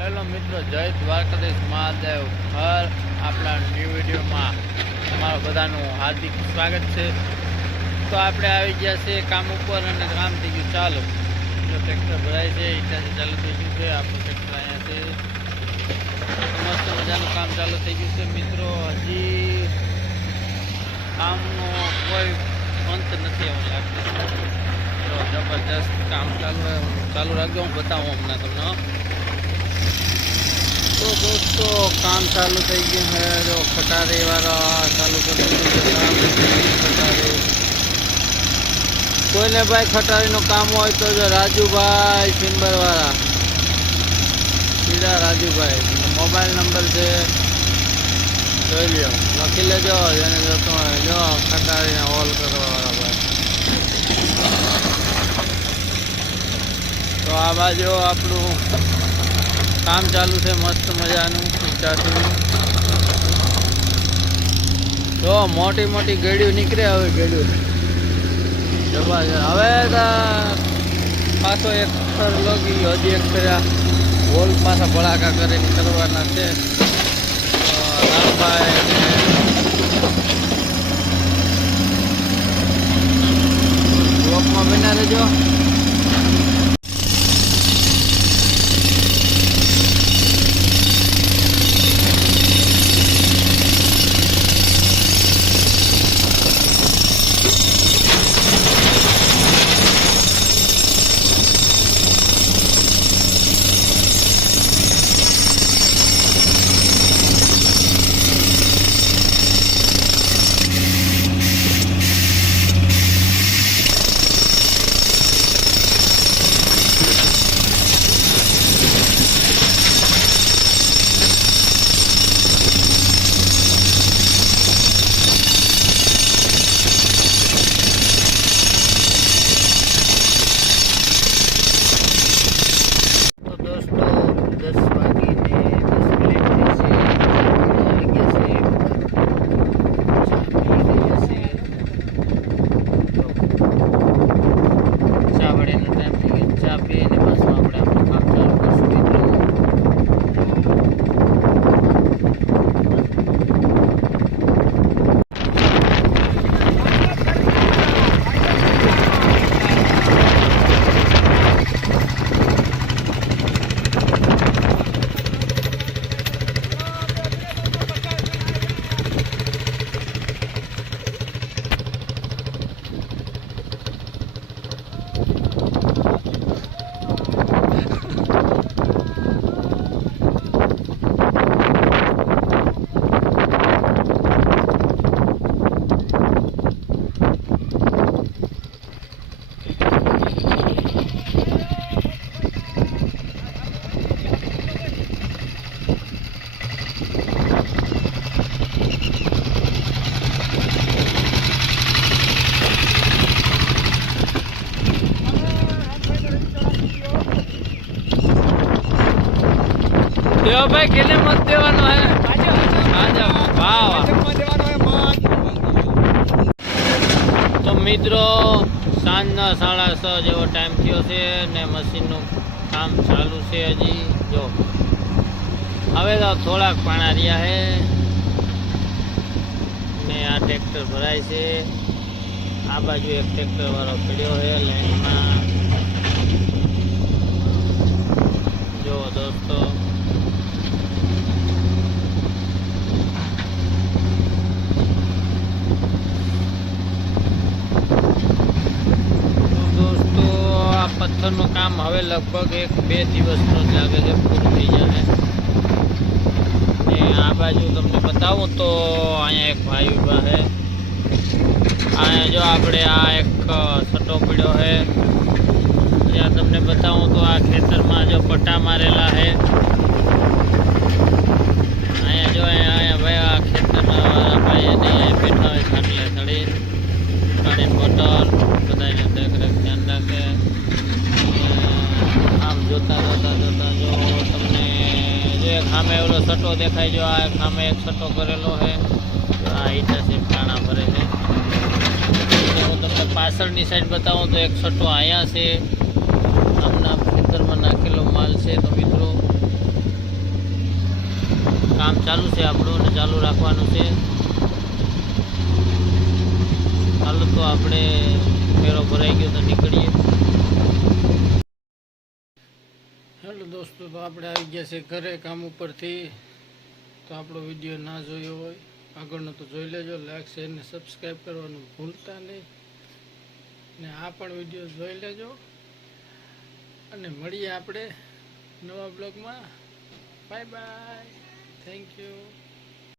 Hello મિત્રો, જય દ્વારકાધીશ મહાદેવ હર. આપણા ન્યૂ વિડીયોમાં તમારા બધાનું હાર્દિક સ્વાગત છે. તો આપણે આવી ગયા છે કામ ઉપર અને કામ થઈ ગયું ચાલુ. જો ટ્રેક્ટર ભરાય છે, ઈટાથી ચાલુ થઈ ગયું છે. આપણું ટ્રેક્ટર અહીંયા છે, મસ્ત મજાનું કામ ચાલુ થઈ ગયું છે મિત્રો. હજી કામનો કોઈ અંત નથી એવું લાગતું. તો જબરદસ્ત કામ ચાલુ રાખજો. હું બતાવું હમણાં તમને. તો દોસ્તો કામ ચાલુ થઈ ગયું છે. જો ખટારી વાળા ચાલુ કરી દીધું છે ખટારી. કોઈને ભાઈ ખટારીનું કામ હોય તો જો રાજુભાઈ સિમ્બર વાળા, સીધા રાજુભાઈ, મોબાઈલ નંબર છે, જોઈ લ્યો, લખી લેજો. જેને જોતો હોય જો ખટારીને હોલ કરવા વાળા ભાઈ. તો આ બાજુ આપણું કામ ચાલુ છે મસ્ત મજાનું. જો મોટી મોટી ગેડીઓ નીકળે. હવે ગેડીઓ જબરજસ્ત. હવે પાછો એક થર લગી, હજી એક કર્યા હોલ પાછા ભડાકા કરીને કરવાના છે. રામભાઈ બ્લોકમાં બના રહેજો. દેવા ભાઈ કેને મત દેવાનો હે? તો મિત્રો સાંજના 6:30 જેવો ટાઈમ થયો છે ને મશીનનું કામ ચાલુ છે હજી. જો હવે તો થોડાક પાણા રહ્યા છે ને આ ટ્રેક્ટર ભરાય છે. આ બાજુ એક ટ્રેક્ટર વાળો પડ્યો છે લાઈનમાં. જો દોસ્તો પથ્થરનું કામ હવે લગભગ 1-2 દિવસનો જ લાગે છે, પૂરું થઈ જાય. ને આ બાજુ તમને બતાવું તો અહીંયા એક ભાઈ ઊભા છે. અહીંયા જો આપણે આ એક સટો પડ્યો છે. ત્યાં તમને બતાવું તો આ ખેતરમાં જો પટ્ટા મારેલા છે. અહીંયા જો અહીંયા ભાઈ આ ખેતરમાં ભાઈ એને બેઠા હોય ખાટલે ચડી પાણી બોટલ બધાને દેખરેખ ધ્યાન રાખે. આમ જોતા જો તમને જો એક સામે ઓલો સટો દેખાય. જો આ સામે એક સટો કરેલો છે. આ ઈટાથી પાણા ભરે છે. હું તમને પાછળની સાઈડ બતાવું તો એક સટો અહીંયા છે. આમના ખેતરમાં નાખેલો માલ છે. તો મિત્રો ચાલુ છે આપણું અને ચાલુ રાખવાનું છે. ચાલો તો આપણે ફેરો ભરાઈ ગયો તો નીકળીએ. હેલો દોસ્તો, તો આપણે આવી ગયા છે ઘરે કામ ઉપરથી. તો આપણો વિડીયો ના જોયો હોય આગળનો તો જોઈ લેજો. લાઈક શેર ને સબસ્ક્રાઈબ કરવાનું ભૂલતા નહીં. ને આ પણ વિડીયો જોઈ લેજો અને મળીએ આપણે નવા બ્લોગમાં. Bye bye, thank you.